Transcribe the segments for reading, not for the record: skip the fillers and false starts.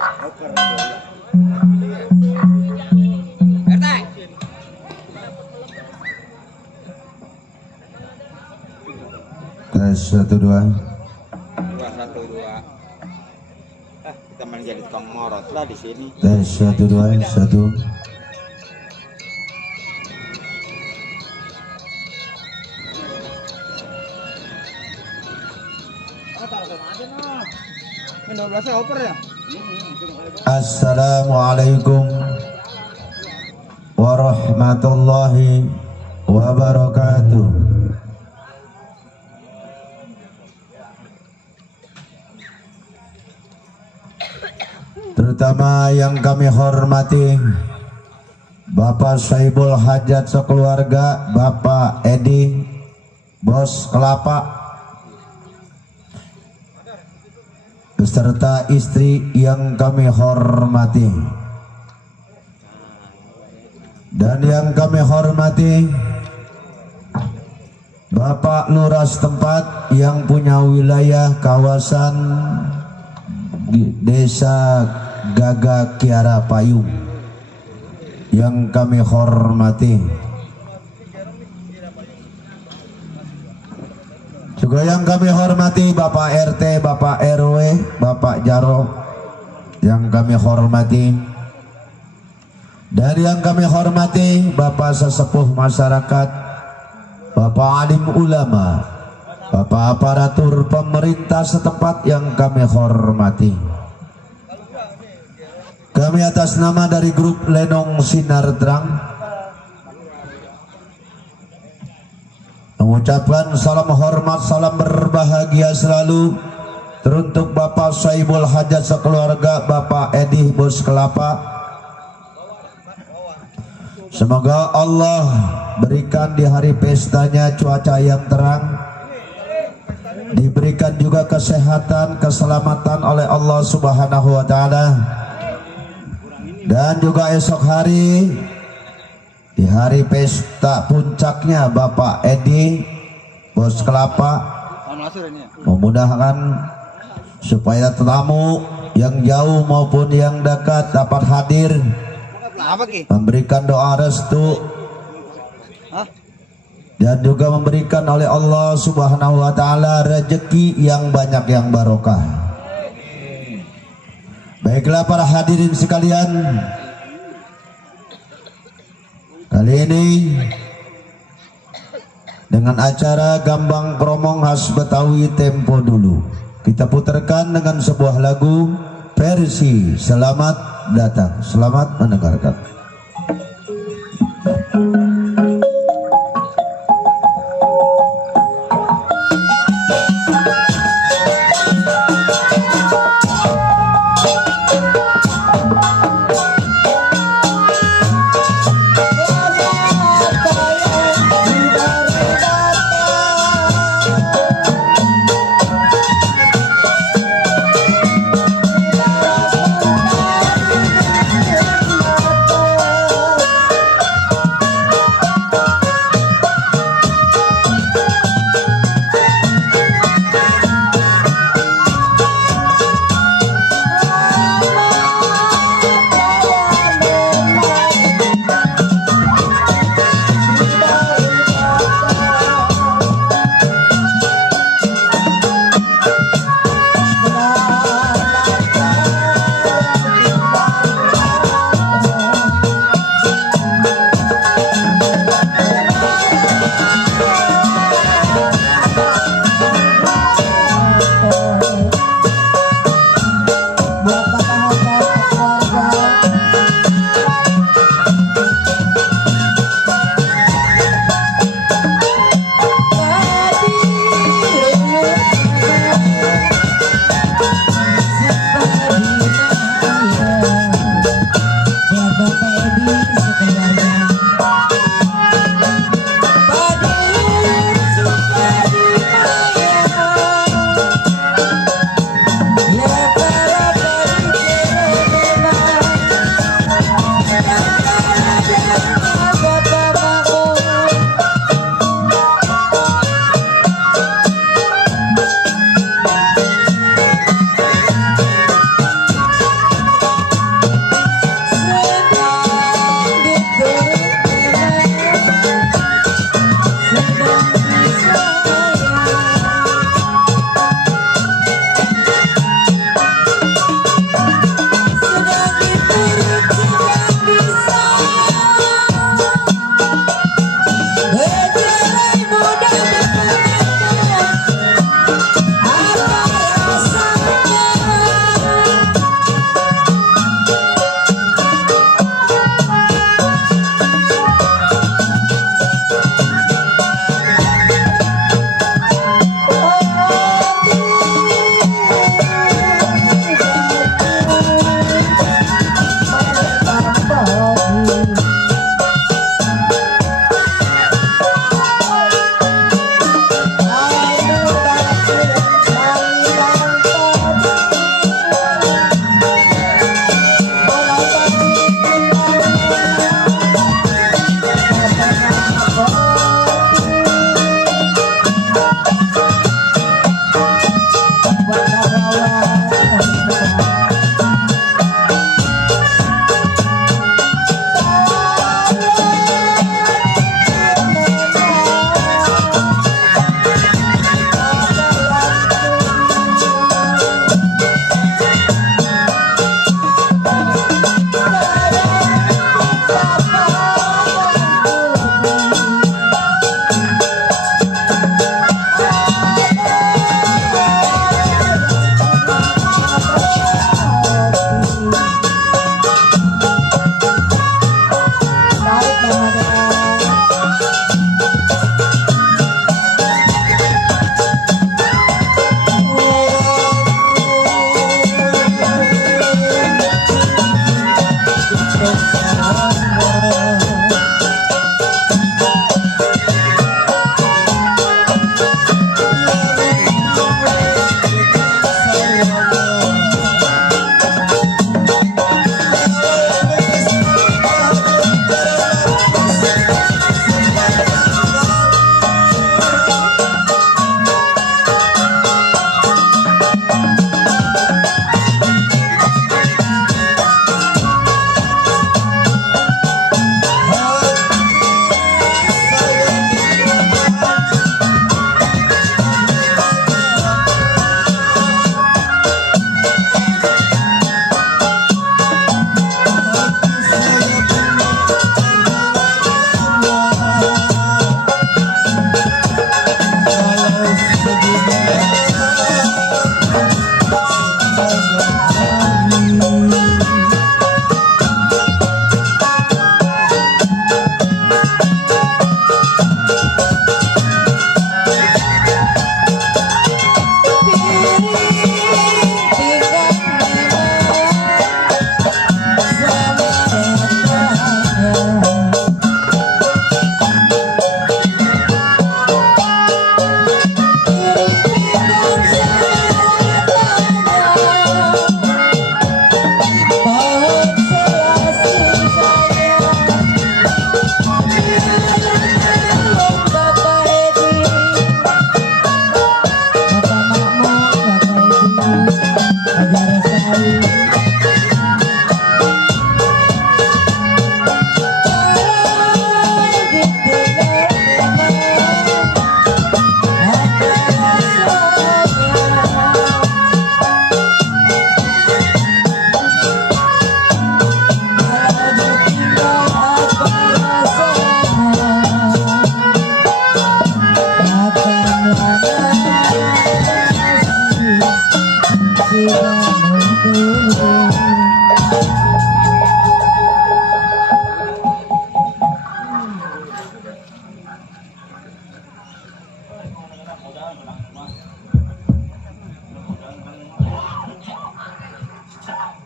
Tes 1 2. 2 1 2. Kita main jadi tukang morot lah di sini. Tes 1 2 1. Assalamualaikum warahmatullahi wabarakatuh. Terutama yang kami hormati Bapak Saibul Hajat sekeluarga, Bapak Edi Bos Kelapa, beserta istri yang kami hormati, dan yang kami hormati Bapak Lurah setempat yang punya wilayah kawasan Desa Gaga Kiara Payung yang kami hormati, juga yang kami hormati Bapak RT, Bapak RW, Bapak Jaro yang kami hormati, dan yang kami hormati Bapak sesepuh masyarakat, Bapak alim ulama, Bapak aparatur pemerintah setempat yang kami hormati. Kami atas nama dari grup Lenong Sinar Terang mengucapkan salam hormat, salam berbahagia selalu teruntuk Bapak Saibul Hajat sekeluarga, Bapak Edi Bos Kelapa. Semoga Allah berikan di hari pestanya cuaca yang terang, diberikan juga kesehatan, keselamatan oleh Allah Subhanahu wa Ta'ala, dan juga esok hari di hari pesta puncaknya Bapak Edi Bos Kelapa memudahkan supaya tamu yang jauh maupun yang dekat dapat hadir, memberikan doa restu, dan juga memberikan oleh Allah Subhanahu wa Ta'ala rezeki yang banyak, yang barokah. Baiklah para hadirin sekalian, kali ini dengan acara Gambang Kromong khas Betawi tempo dulu kita putarkan dengan sebuah lagu versi Selamat Datang. Selamat mendengarkan.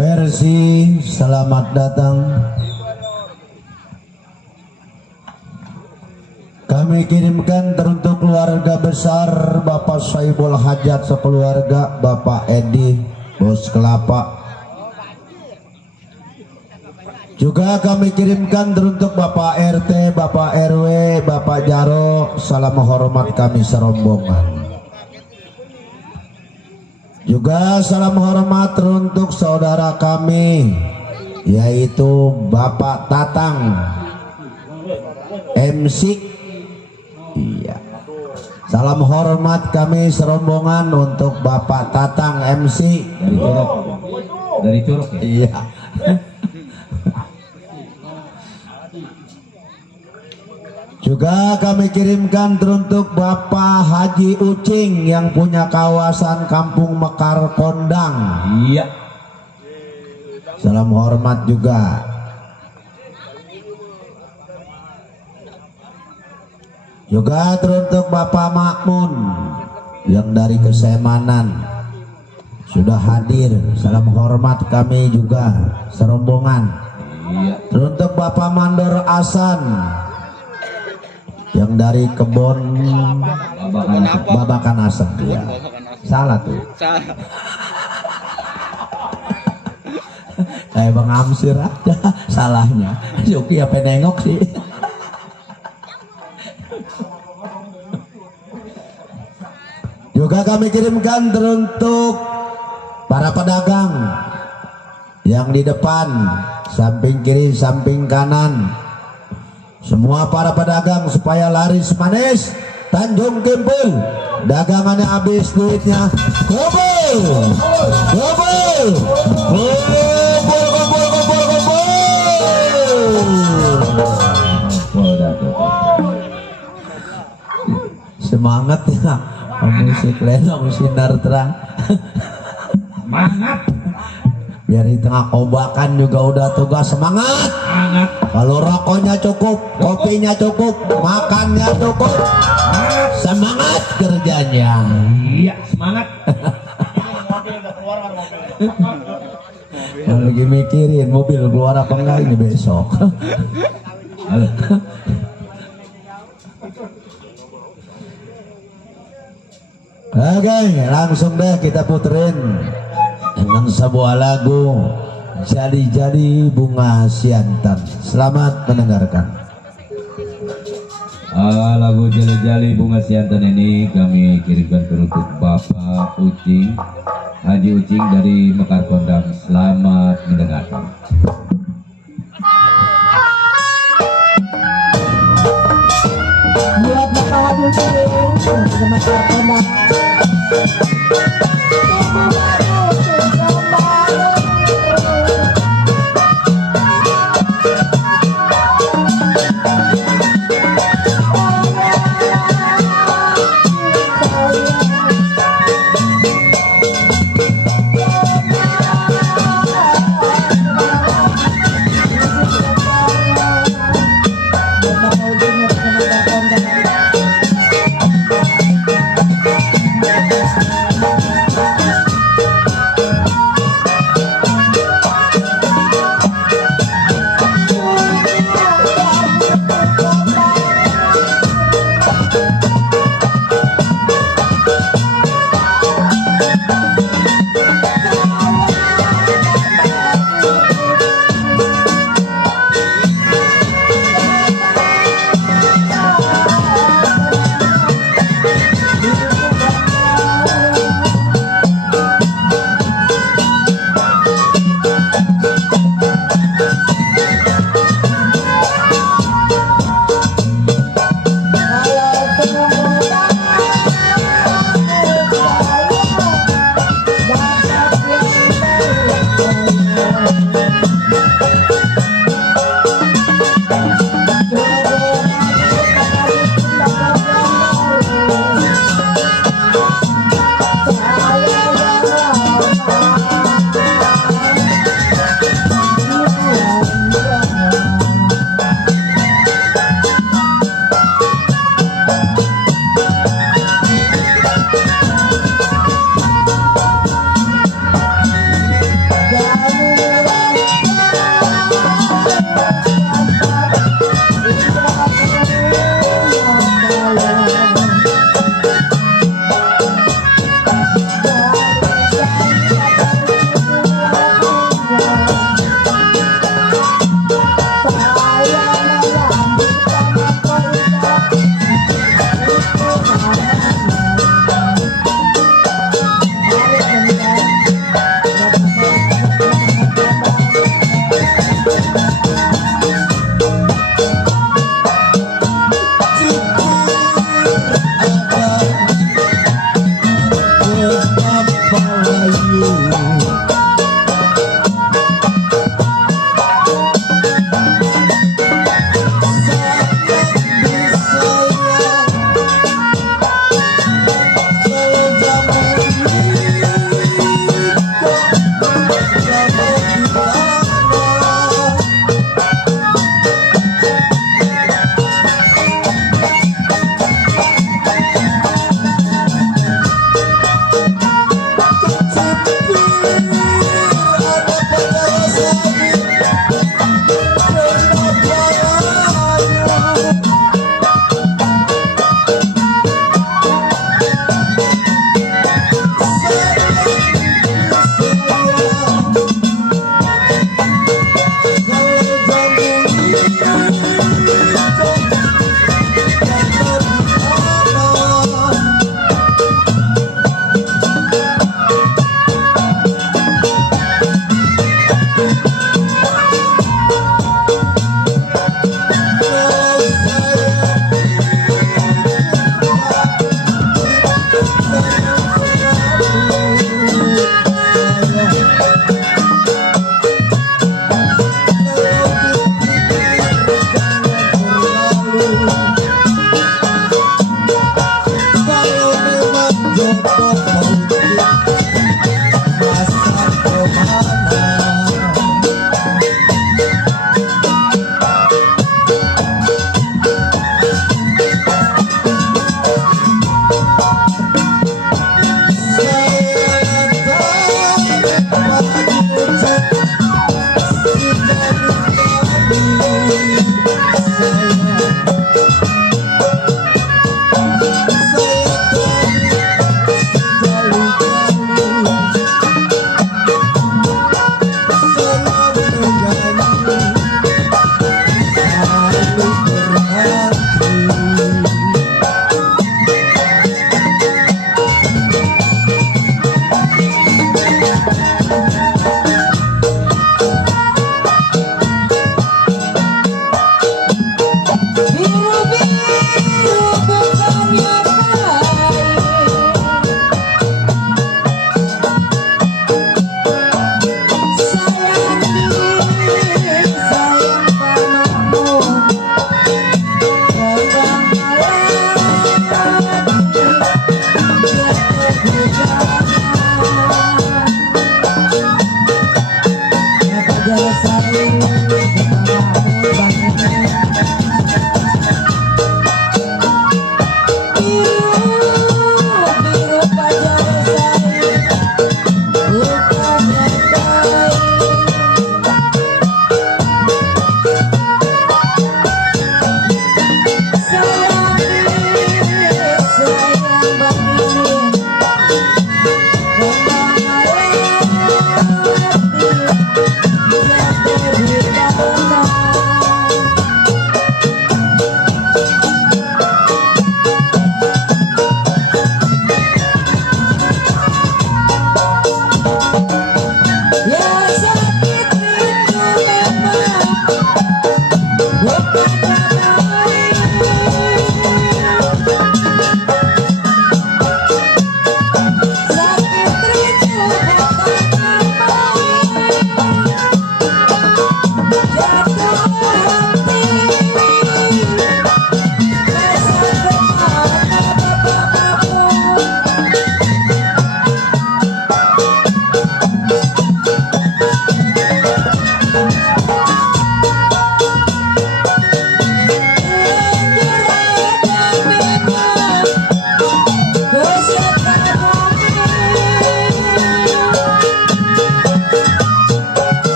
Persi, selamat datang. Kami kirimkan teruntuk keluarga besar Bapak Saibul Hajat sekeluarga, Bapak Edi Bos Kelapa. Juga kami kirimkan teruntuk Bapak RT, Bapak RW, Bapak Jaro, salam hormat kami serombongan. Juga salam hormat teruntuk saudara kami, yaitu Bapak Tatang MC. Iya. Salam hormat kami serombongan untuk Bapak Tatang MC Dari Curug. Dari Curug ya? Iya. Juga kami kirimkan teruntuk Bapak Haji Ucing yang punya kawasan Kampung Mekar Kondang. Iya. Salam hormat juga. Juga teruntuk Bapak Makmun yang dari Kesemanan sudah hadir. Salam hormat kami juga serombongan. Iya. Teruntuk Bapak Mandor Asan yang dari kebon Babakan Asem. Ya. Salah tuh. Kayak Bang Amsir aja salahnya. Yuki apa nengok sih. Juga kami kirimkan teruntuk para pedagang yang di depan, samping kiri, samping kanan. Semua para pedagang supaya laris manis, Tanjung Kimpul, dagangannya habis duitnya. Kumpul, kumpul, kumpul, kumpul, kumpul, kumpul. Semangat ya, musik lenong sinar terang. Semangat. Biar di tengah kobakan juga udah tugas semangat. Semangat. Kalau rokoknya cukup, kopinya cukup, makannya cukup, semangat kerjanya. Iya, semangat. Lagi mikirin mobil keluar apa enggak ini besok. Halo. Oke, langsung deh kita puterin dengan sebuah lagu Jali-Jali Bunga Siantan. Selamat mendengarkan. Lagu Jali-Jali Bunga Siantan ini kami kirimkan untuk Bapak Ucing, Haji Ucing dari Mekar Kondang. Selamat mendengarkan. Buat Bapak Haji Ucing, selamat datang.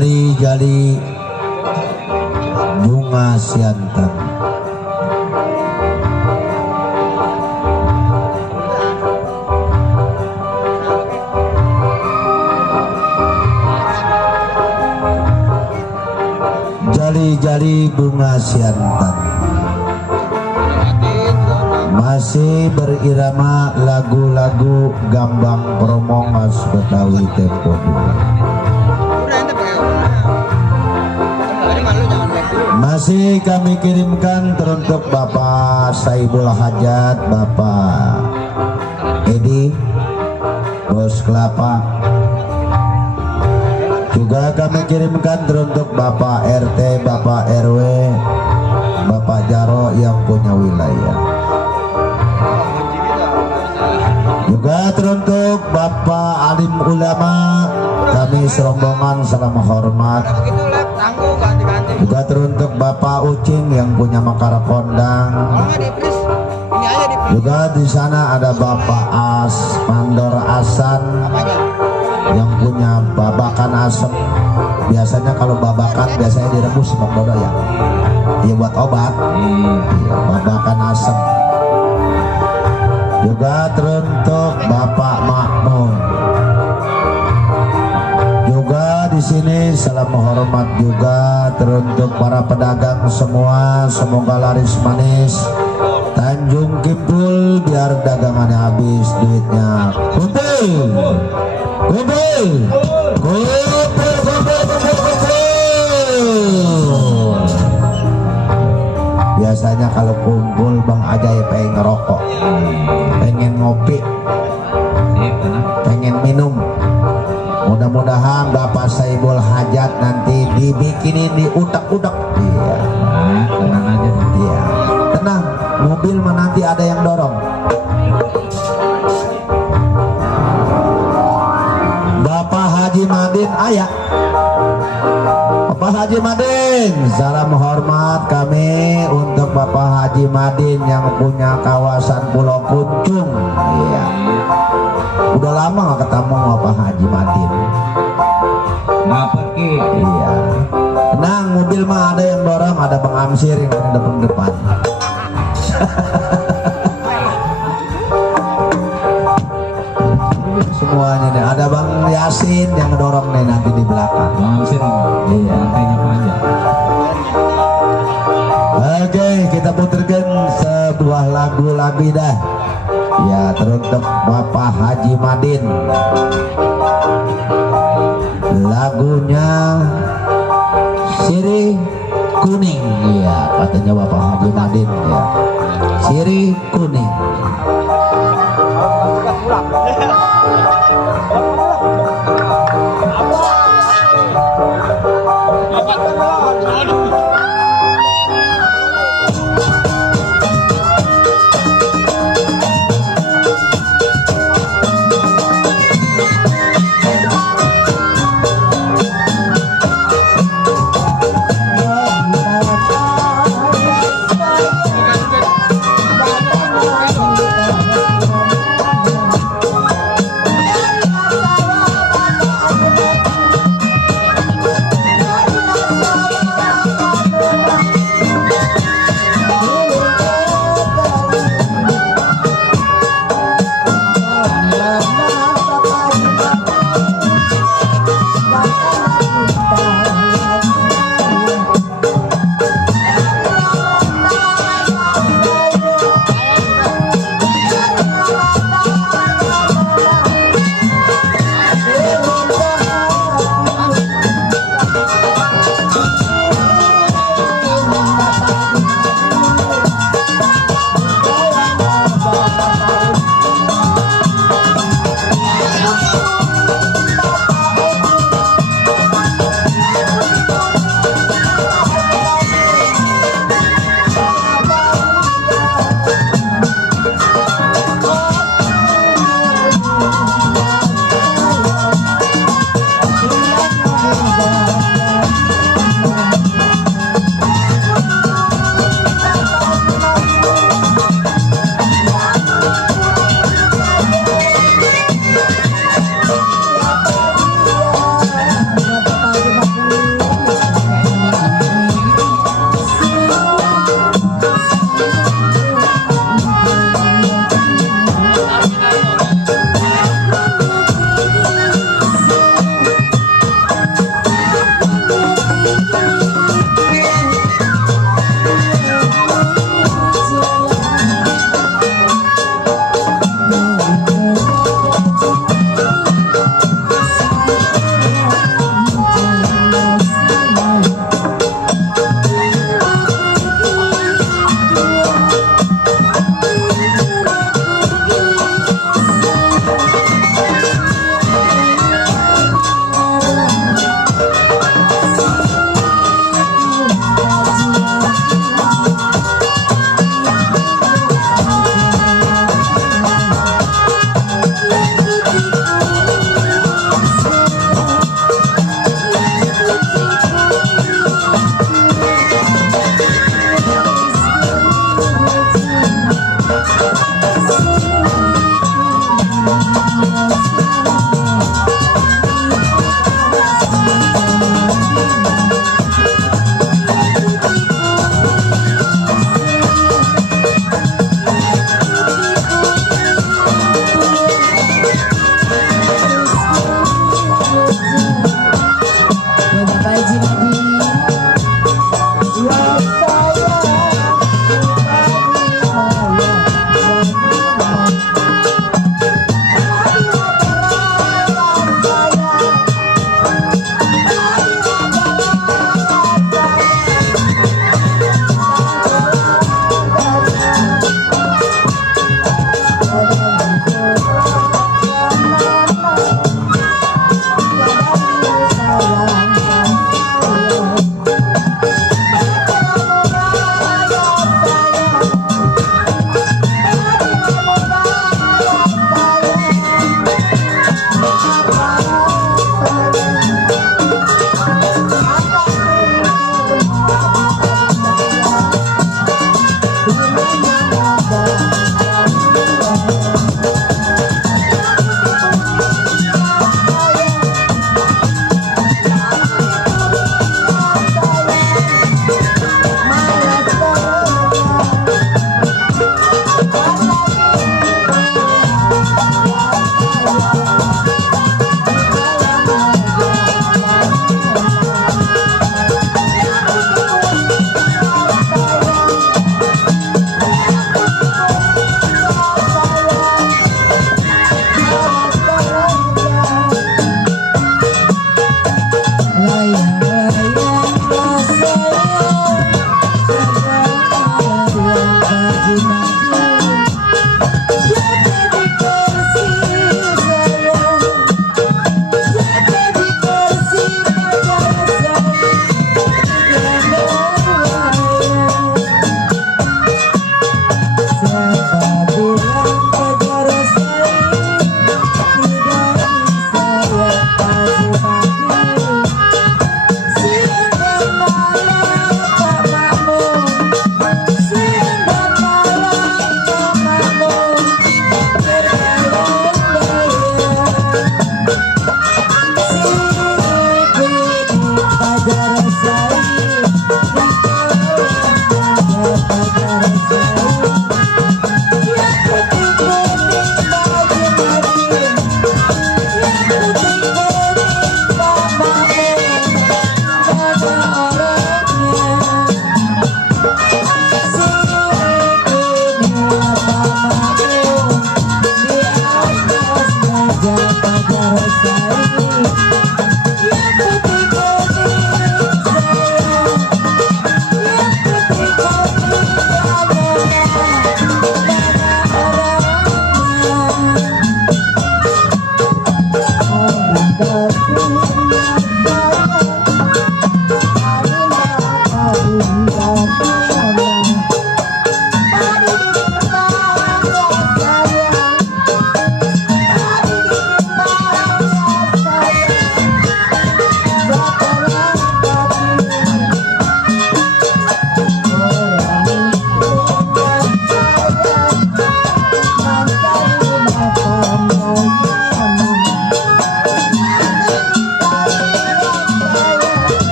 jali-jali bunga siantan. Jali-jali bunga siantan masih berirama lagu-lagu gambang promong khas Betawi tempo dulu. Masih kami kirimkan teruntuk Bapak Saibul Hajat, Bapak Edi, Bos Kelapa. Juga kami kirimkan teruntuk Bapak RT, Bapak RW, Bapak Jaro yang punya wilayah. Juga teruntuk Bapak Alim Ulama, kami serombongan salam hormat. Begitu lep, tanggung ganti-ganti. Juga teruntuk Bapak Ucing yang punya Mekar Kondang. Kalau nggak di freeze, ini aja di freeze. Juga di sana ada Bapak As Mandor Asan Apanya? yang punya babakan asem. Biasanya kalau babakan biasanya direbus Bang Dodo ya. Iya buat obat. Iya, babakan asem. Juga teruntuk Bapak Makmum. Juga di sini salam hormat juga teruntuk para pedagang semua, semoga laris manis. Tanjung Kimpul biar dagangannya habis duitnya. Kumpul, kumpul, kumpul, kumpul. Biasanya kalau kumpul Bang Ajay pengen ngerokok, pengen ngopi, pengen minum. Mudah-mudahan Bapak Saibul Hajat nanti dibikinin di udak-udak. Iya. Tenang aja. Iya. Tenang, mobil mah nanti ada yang dorong. Bapak Haji Madin ayah. Bapak Haji Madin, salam hormat kami untuk Bapak Haji Madin yang punya kawasan Pulau Kuncung. Iya. Udah lama gak ketemu Bapak Haji Madin. Ngapa ki? Iya. Tenang, mobil mah ada yang dorong, ada Bang Amsir yang ada depan. Semuanya nih, ada Bang Yasin yang ngedorong nih nanti di belakang. Langsir. Iya. Rantainya panjang. Oke, kita puterkan sebuah lagu lagi dah. Ya, teruntuk Bapak Haji Madin. Lagunya Sirih Kuning. Iya, katanya Bapak Haji Madin ya. Sirih Kuning.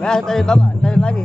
Nah, tadi bapak, tadi lagi.